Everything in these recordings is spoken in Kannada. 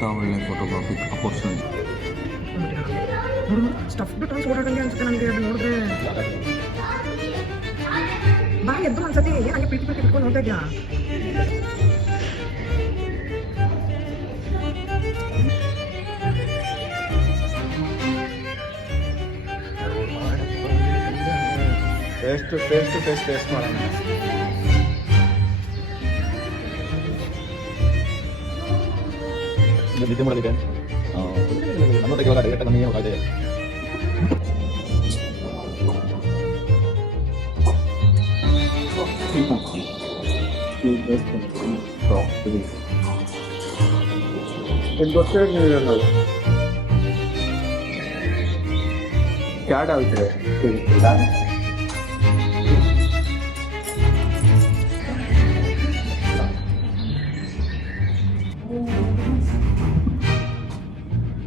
ಎಂಥ ಒಳ್ಳೆ ಫೋಟೋಗ್ರಾಫಿಕ್ ಅಪರ್ಚುನಿಟಿ. ಸ್ಟಫ್ ಟಾಯ್ಸ್ ಓಡಾಡಂಗೆ ಅನ್ಸುತ್ತೆ ನನಗೆ ಅದು ನೋಡಿದ್ರೆ. ಬಾಯಿ ಎದ್ದು ಅನ್ಸತ್ತೆ, ಏನು ಹಂಗೆ ಪ್ರೀತಿ ಪ್ರೀತಿ ಇಟ್ಕೊಂಡು ನೋಡ್ತಾ ಇದ್ಯಾ? ಟೇಸ್ಟ್ ಮಾಡೋಣ. ನಿದ್ದೆ ಮಾಡಲಿದೆ ನಮ್ಮೊಟ್ಟಿಗೆ ಇವಾಗ ಡೈರೆಕ್ಟ್ ನಮಗೆ ಹೋಗಿದೆ. क्या डालते हैं?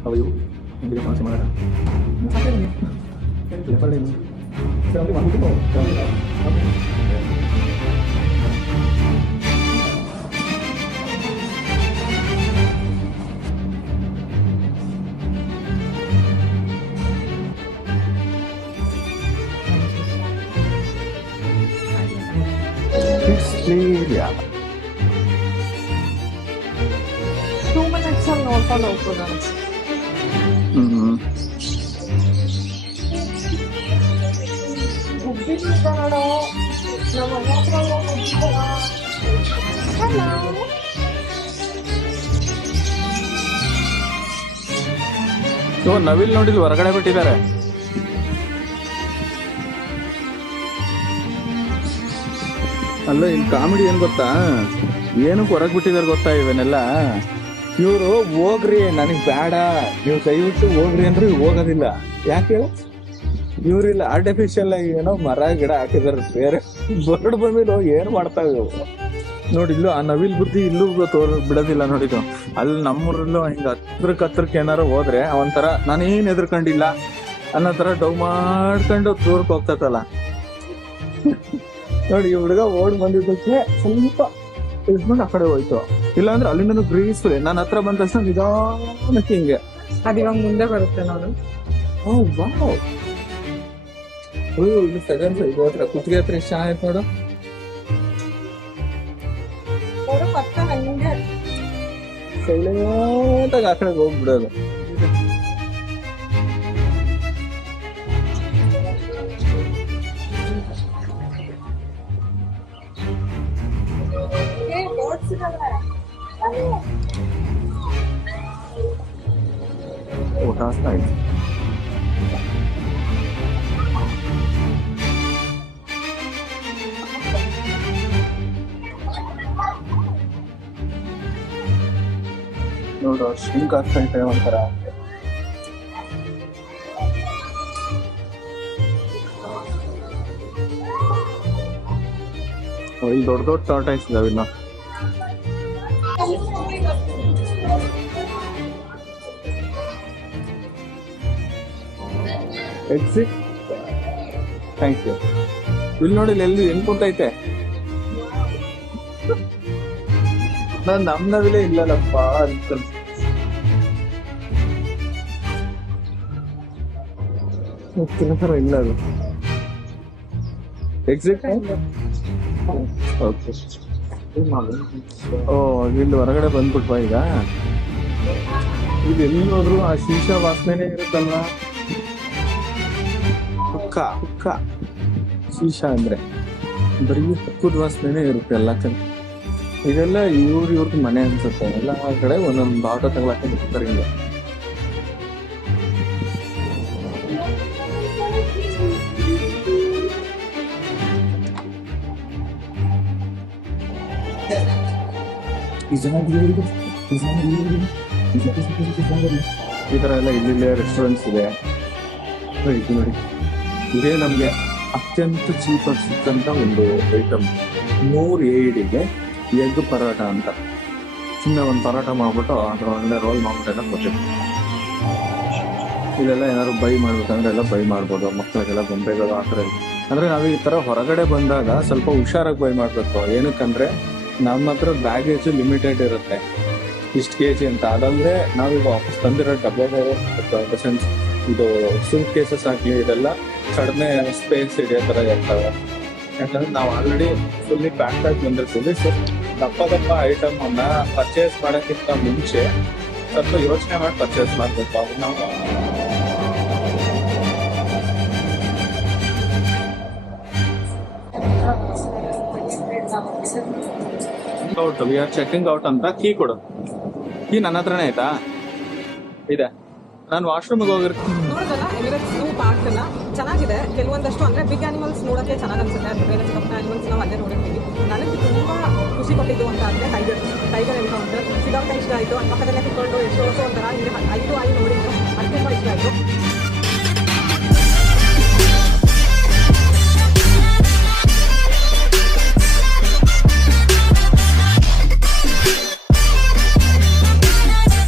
How are you? Hindi naman si Mara. Level ini. Sekarang di mana tu? Australia. Too much extra ನೋಡ್ಕೊಂಡು ಹೋಗ್ಬೋದು. ನವಿಲ್ ನೋಡಿದ್ವಿ ಹೊರಗಡೆ ಬಿಟ್ಟಿದ್ದಾರೆ. ಅಲ್ಲ ಇಲ್ಲಿ ಕಾಮಿಡಿ ಏನ್ ಗೊತ್ತಾ, ಏನಕ್ಕೆ ಹೊರಗೆ ಬಿಟ್ಟಿದ್ದಾರೆ ಗೊತ್ತಾ ಇವನ್ನೆಲ್ಲ. ಇವರು ಹೋಗ್ರಿ ನನಗ್ ಬೇಡ, ನೀವು ದಯವಿಟ್ಟು ಹೋಗ್ರಿ ಅಂದ್ರೆ ಹೋಗೋದಿಲ್ಲ. ಯಾಕೆ ಇವ್ರಿಲ್ಲ ಆರ್ಟಿಫಿಷಿಯಲ್ ಆಗಿ ಏನೋ ಮರ ಗಿಡ ಹಾಕಿದಾರೆ, ಬೇರೆ ಬರ್ಡ್ ಬಂದಿಲ್ಲ ಏನ್ ಮಾಡ್ತಾವೆ ಇವು. ನೋಡಿ ಇಲ್ಲೂ ಆ ನವಿಲ್ ಬುದ್ಧಿ ಇಲ್ಲೂ ಬಿಡೋದಿಲ್ಲ ನೋಡಿದ್ದು. ಅಲ್ಲಿ ನಮ್ಮೂರಲ್ಲೂ ಹಿಂಗ ಹತ್ರಕ್ಕೆ ಏನಾರು ಹೋದ್ರೆ ಒಂಥರ ನಾನೇನ್ ಎದ್ರಕೊಂಡಿಲ್ಲ ಅನ್ನೋ ತರ ಡೌ ಮಾಡ್ಕೊಂಡು ದೂರಕ್ಕೆ ಹೋಗ್ತೈತಲ್ಲ. ನೋಡಿ ಈ ಹುಡುಗ ಓಡ್ ಬಂದಿದ್ದಕ್ಕೆ ಸ್ವಲ್ಪ ಇಸ್ಕೊಂಡು ಆ ಕಡೆ ಹೋಯ್ತು. ಇಲ್ಲಾಂದ್ರೆ ಅಲ್ಲಿಂದ ಗ್ರೀಸ್ಫುಲ್ ನಾನು ಹತ್ರ ಬಂದ ತಕ್ಷಣ ನಿಧಾನಕ್ಕೆ ಹಿಂಗೆ ಅದು ಇವಾಗ ಮುಂದೆ ಬರುತ್ತೆ ನೋಡು. ಇಲ್ಲಿ ಸೆಕೆಂಡ್ಸ್ ಇದು ಹತ್ರ ಕುತ್ತಿಗೆ ಹತ್ರ ಎಷ್ಟು ಚೆನ್ನಾಗಿತ್ತು ನೋಡು. ಸೈಲೆಂಟಾಗಿ ಆ ಕಡೆ ಹೋಗ್ಬಿಡೋದು. Oh, that's nice. ನೋಡು ಶಿಂಕ್ ಆಗ್ತಾ ಇದೆ ಒಂಥರ. ಇಲ್ಲಿ ದೊಡ್ಡ ದೊಡ್ಡ ಟಾರ್ಟಾಯ್ಸ್ ಇದಾವೆ ಇನ್ನ. Exit thank you. ಇಲ್ಲಿ ನೋಡಿ ಎಲ್ಲಿ ಹೆಂಗ್ ಕೂತೈತೆ. ನಾನು ನಮ್ ನವಿಲೇ ಇಲ್ಲಲ್ಲಪ್ಪ ಅಂತ ಇಲ್ಲ ಅದು. Exit okay. ಓ ಇಲ್ಲಿ ಹೊರಗಡೆ ಬಂದ್ಬಿಟ್ವಾ ಈಗ. ಇದು ಎಲ್ಲಿ ಹೋದ್ರು ಆ ಶೀಶಾ ವಾಸನೆನೇ ಇರುತ್ತಲ್ವಾ. ಹುಕ್ಕ ಶೀಶಾ ಅಂದ್ರೆ ಬರೀ ಹುಕ್ಕದ ವಾಸನೆನೇ ಇರುತ್ತೆ ಎಲ್ಲ ಕಡೆ. ಇದೆಲ್ಲ ಇವ್ರದ್ದು ಮನೆ ಅನ್ಸುತ್ತೆ. ಎಲ್ಲ ಕಡೆ ಒಂದೊಂದು ಬಾಟ ತಗೊಳಕ್ಕೆ ಬಿಡ್ತಾರೆ ಹಿಂಗೆ. ಈ ತರ ಎಲ್ಲ ಇಲ್ಲಿ ರೆಸ್ಟೋರೆಂಟ್ಸ್ ಇದೆ ನೋಡಿ. ಇದೇ ನಮ್ಗೆ ಅತ್ಯಂತ ಚೀಪ್ ಆಗಿ ಸಿಕ್ಕಂತ ಒಂದು ಐಟಮ್. 3 AEDಗೆ ಎಗ್ ಪರೋಟ ಅಂತ ಸುಮ್ಮನೆ ಒಂದು ಪರೋಟ ಮಾಡ್ಬಿಟ್ಟು ಅದ್ರ ಒಳ್ಳೆ ರೋಲ್ ಮಾಡ್ಬಿಟ್ಟೆಲ್ಲ ಕೊಟ್ಟಿದ್ದು. ಇದೆಲ್ಲ ಏನಾದ್ರು ಬೈ ಮಾಡ್ಬೇಕಂದ್ರೆ ಎಲ್ಲ ಬೈ ಮಾಡ್ಬೋದು. ಮಕ್ಕಳಿಗೆಲ್ಲ ಗೊಂಬೆಗಳು ಆ ಥರ. ಅಂದ್ರೆ ನಾವು ಈ ತರ ಹೊರಗಡೆ ಬಂದಾಗ ಸ್ವಲ್ಪ ಹುಷಾರಾಗಿ ಬೈ ಮಾಡ್ಬೇಕು. ಏನಕ್ಕಂದ್ರೆ ನಮ್ಮ ಹತ್ರ ಬ್ಯಾಗೇಜ್ ಲಿಮಿಟೆಡ್ ಇರುತ್ತೆ. ಇಷ್ಟು ಕೆ ಜಿ ಅಂತ. ಅದಲ್ಲದೆ ನಾವೀಗ ವಾಪಸ್ ತಂದಿರೋ ಡಬ್ಬೆಗಳು ಸೆನ್ಸ್ ಇದು ಸೂಟ್ ಕೇಸಸ್ ಆಗಲಿ ಇದೆಲ್ಲ ಕಡಿಮೆ ಸ್ಪೇಸ್ ಹಿಡಿಯೋ ಥರ ಇರ್ತವೆ. ಯಾಕಂದ್ರೆ ನಾವು ಆಲ್ರೆಡಿ ಫುಲ್ಲಿ ಪ್ಯಾಕ್ ಆಗಿ ಬಂದಿರ್ತೀವಿ. ಸೊ ದಪ್ಪ ಐಟಮ್ ಅನ್ನ ಪರ್ಚೇಸ್ ಮಾಡೋಕ್ಕಿಂತ ಮುಂಚೆ ಸ್ವಲ್ಪ ಯೋಚನೆ ಮಾಡಿ ಪರ್ಚೇಸ್ ಮಾಡಬೇಕು. ಅದು ನಾವು out we are checking out ಅಂತ ಕೀ ಕೊಡು. ಕೀ ನನ್ನ ಹತ್ರನೇ ಆಯ್ತಾ? ಇದೆ. ನಾನು ವಾಶ್ರೂಮಿಗೆ ಹೋಗಿರ್ತೀನಿ. ನೋಡೋದಲ್ಲ ಎಮಿರೇಟ್ಸ್ ಝೂ ಪಾರ್ಕ್ ಎಲ್ಲ ಚೆನ್ನಾಗಿದೆ. ಕೆಲವೊಂದಷ್ಟು ಅಂದ್ರೆ ಬಿಗ್ ಆನಿಮಲ್ಸ್ ನೋಡೋಕ್ಕೆ ಚೆನ್ನಾಗಿ ಅನ್ಸುತ್ತೆ. ಬೇರೆ ಚಿಕ್ಕ ಆನಿಮಲ್ಸ್ ನಾವು ಅಲ್ಲೇ ನೋಡಿರ್ತೀವಿ. ನನಗೆ ತುಂಬಾ ಖುಷಿ ಕೊಟ್ಟಿದ್ದು ಅಂತ ಅಂದ್ರೆ ಟೈಗರ್ ಎನ್ಕೌಂಟರ್ ಸಿಗಾಪಟ್ಟೆ ಇಷ್ಟ ಆಯಿತು. ಪಕ್ಕದಲ್ಲೇ ಕುತ್ಕೊಂಡು ಎಷ್ಟು ಒಂಥರ ಇಲ್ಲಿ 5 ಆಯಿ ನೋಡಿದ್ದು ಅದು ತುಂಬ ಇಷ್ಟ ಆಯಿತು.